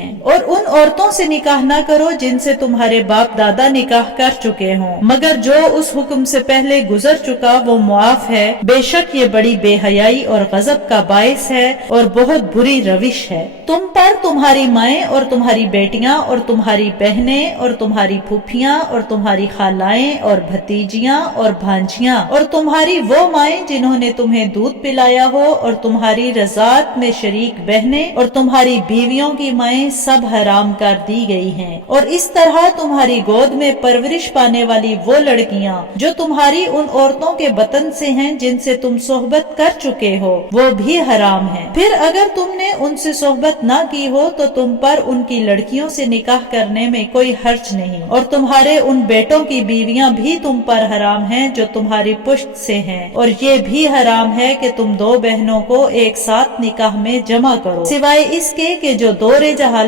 हैं। और उन औरतों से निकाह ना करो जिनसे तुम्हारे बाप दादा निकाह कर चुके हों, मगर जो उस हुक्म से पहले गुजर चुका वो मुआफ है। बेशक ये बड़ी बेहयाई और गजब का बायस है और बहुत बुरी रविश है। तुम पर तुम्हारी माएँ और तुम्हारी बेटियां और तुम्हारी बहनें और तुम्हारी फूफियां और तुम्हारी खालाएं और भतीजियां और भांजियां और तुम्हारी वो माएँ जिन्होंने तुम्हें दूध पिलाया हो और तुम्हारी रज़ात में शरीक बहनें और तुम्हारी बीवियों की माएँ सब हराम कर दी गई हैं। और इस तरह तुम्हारी गोद में परवरिश पाने वाली वो लड़कियां जो तुम्हारी उन औरतों के बतन से हैं जिनसे तुम सोहबत कर चुके हो वो भी हराम हैं। फिर अगर तुमने उनसे सोहबत ना की हो तो तुम पर उनकी लड़कियों से निकाह करने में कोई हर्ज नहीं, और तुम्हारे उन बेटों की बीवियां भी तुम पर हराम हैं जो तुम्हारी पुश्त से हैं। और ये भी हराम है कि तुम दो बहनों को एक साथ निकाह में जमा करो, सिवाय इसके कि जो दोरे जहाज